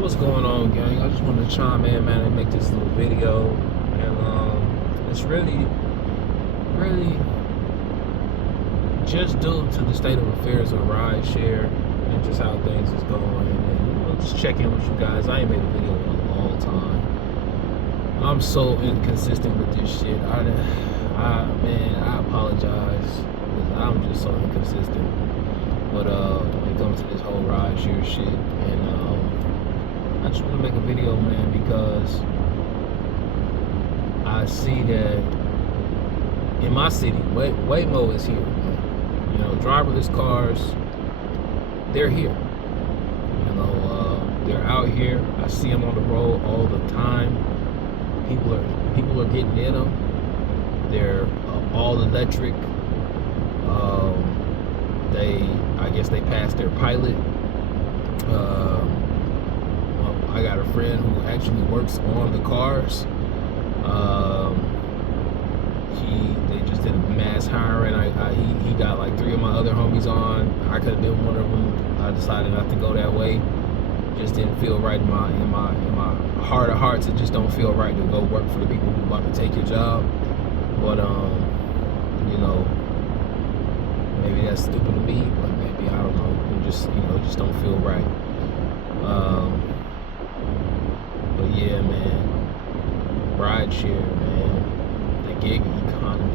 What's going on, gang? I just wanted to chime in, man, and make this little video. And it's really just due to the state of affairs of rideshare and just how things is going. And just check in with you guys. I ain't made a video in a long time. I'm so inconsistent with this shit. Man, I apologize. I'm just so inconsistent. But when it comes to this whole rideshare shit, and I just want to make a video, man, because I see that in my city, Waymo is here, man. You know, driverless cars, they're here. You know, they're out here. I see them on the road all the time. People are getting in them. They're all electric. I guess they passed their pilot. I got a friend who actually works on the cars. They just did a mass hiring. He got like 3 of my other homies on. I could have been one of them. I decided not to go that way. Just didn't feel right in my heart of hearts. It just don't feel right to go work for the people who about to take your job. But you know, maybe that's stupid to me, but maybe I don't know. It just don't feel right. But yeah, man, rideshare, man, the gig economy.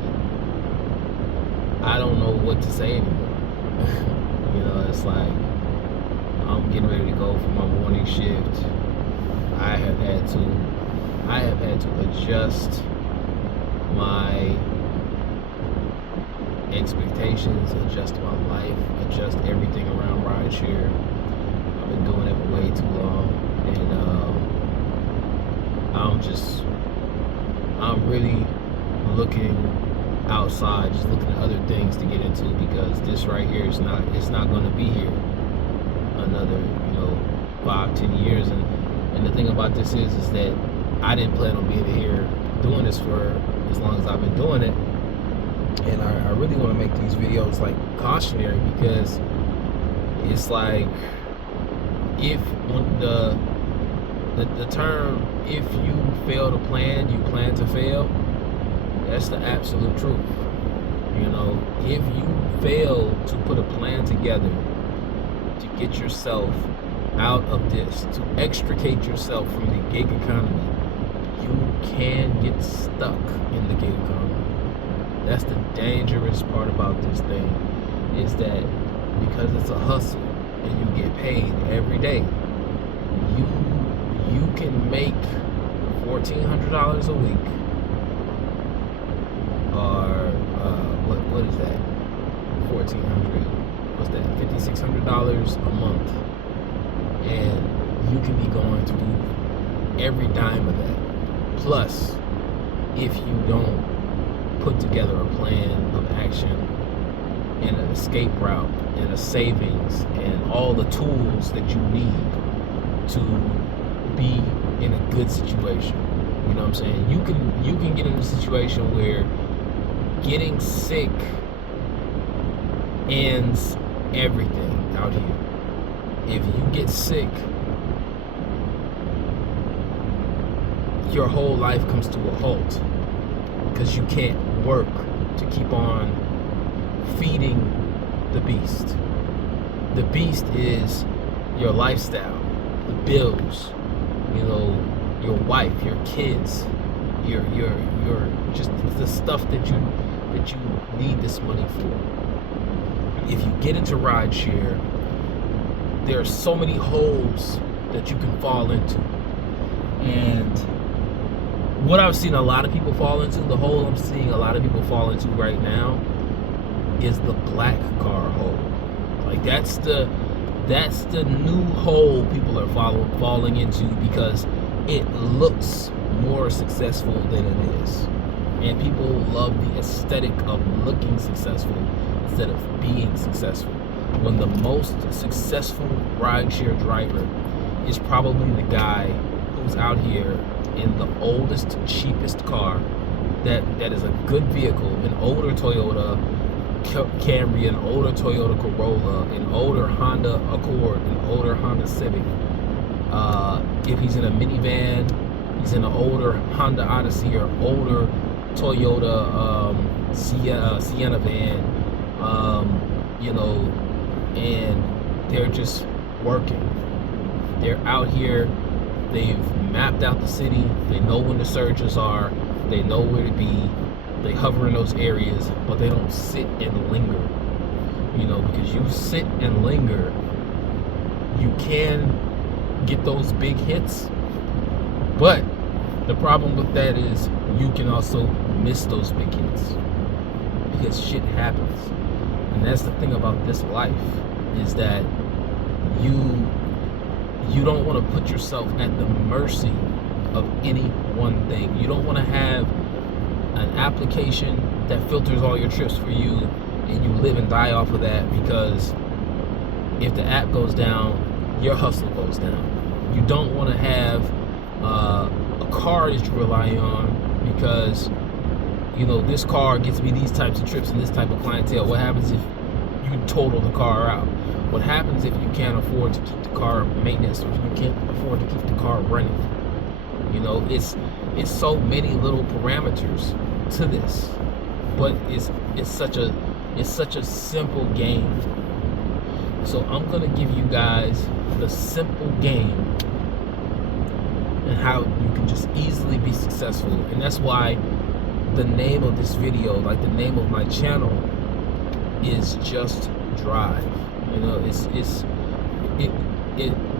I don't know what to say anymore. You know, it's like I'm getting ready to go for my morning shift. I have had to adjust my expectations, adjust my life, adjust everything around rideshare. I've been doing it for way too long, and I'm really looking outside, just looking at other things to get into, because this right here it's not going to be here another 5-10 years. And the thing about this is that I didn't plan on being here doing this for as long as I've been doing it. And I really want to make these videos like cautionary, because it's like, when the term "if you fail to plan, you plan to fail," that's the absolute truth. You know, if you fail to put a plan together to get yourself out of this, to extricate yourself from the gig economy, you can get stuck in the gig economy. That's the dangerous part about this thing, is that because it's a hustle and you get paid every day, you can make $1,400 a week, or what is that? 1,400. What's that? $5,600 a month, and you can be going through every dime of that. Plus, if you don't put together a plan of action and an escape route and a savings and all the tools that you need to be in a good situation. You know what I'm saying? You can get in a situation where getting sick ends everything out here. If you get sick, your whole life comes to a halt, because you can't work to keep on feeding the beast. The beast is your lifestyle, the bills, your wife, your kids, your just the stuff that you need this money for. If you get into rideshare, there are so many holes that you can fall into. And what I've seen a lot of people fall into, the hole I'm seeing a lot of people fall into right now, is the black car hole. Like that's the new hole people are falling into, because it looks more successful than it is, and people love the aesthetic of looking successful instead of being successful. When the most successful rideshare driver is probably the guy who's out here in the oldest, cheapest car that is a good vehicle, an older Toyota Camry, an older Toyota Corolla, an older Honda Accord, an older Honda Civic, If he's in a minivan, he's in an older Honda Odyssey or older Toyota Sienna van, you know, and they're just working. They're out here. They've mapped out the city. They know when the surges are. They know where to be. They hover in those areas, but they don't sit and linger. You know, because you sit and linger, you can get those big hits, but the problem with that is you can also miss those big hits because shit happens. And that's the thing about this life, is that you don't want to put yourself at the mercy of any one thing. You don't want to have an application that filters all your trips for you and you live and die off of that, because if the app goes down, your hustle goes down. You don't want to have a car that you rely on because, you know, this car gets me these types of trips and this type of clientele. What happens if you total the car out? What happens if you can't afford to keep the car maintenance, or if you can't afford to keep the car running? You know, it's so many little parameters to this, but it's such a simple game. So I'm gonna give you guys the simple game and how you can just easily be successful. And that's why the name of this video, like the name of my channel, is Just Drive. You know, it's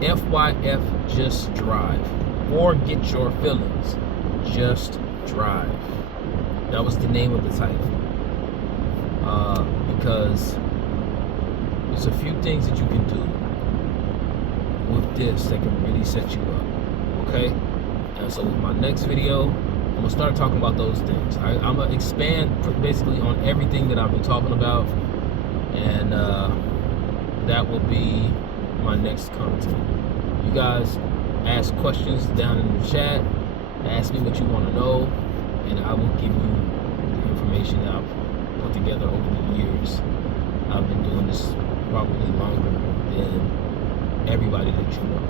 F.Y.F, Just Drive. Forget your feelings, just drive. That was the name of the title. Because there's a few things that you can do with this that can really set you up. Okay? And so with my next video, I'm gonna start talking about those things. I'm gonna expand basically on everything that I've been talking about, and that will be my next content. You guys ask questions down in the chat. Ask me what you want to know, and I will give you the information that I've put together over the years. I've been doing this probably longer than everybody that you know.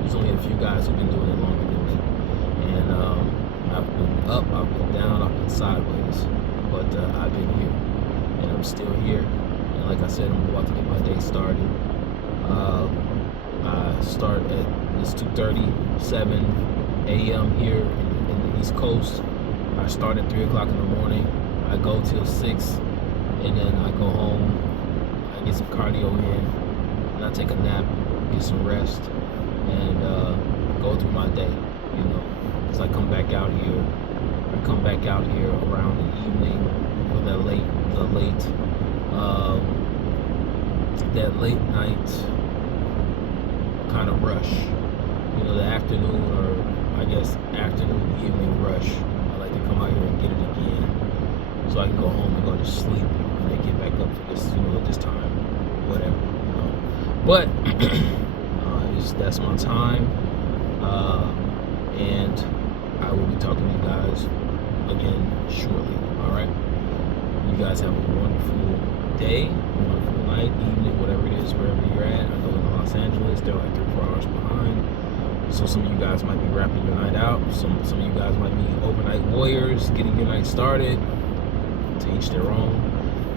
There's only a few guys who've been doing it longer than me. And I've been up, I've been down, I've been sideways. But I've been here, and I'm still here. And like I said, I'm about to get my day started. I start at, it's 2:37 a.m. here in the East Coast. I start at 3 o'clock in the morning. I go till 6, and then I go home. I get some cardio in, and I take a nap, get some rest, and go through my day. You know, because I come back out here. I come back out here around the evening for that late night kind of rush. You know, the afternoon, or I guess afternoon, evening rush. I like to come out here and get it again, so I can go home and go to sleep and then get back up for this, you know, at this time, whatever, you know. But that's my time, and I will be talking to you guys again shortly. All right. You guys have a wonderful day, wonderful night, evening, whatever it is, wherever you're at. I know in Los Angeles, they're like 3-4 hours behind. So some of you guys might be wrapping your night out. Some of you guys might be overnight warriors, getting your night started. To each their own.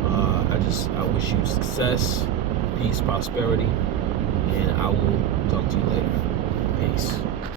I wish you success, peace, prosperity, and I will talk to you later. Peace.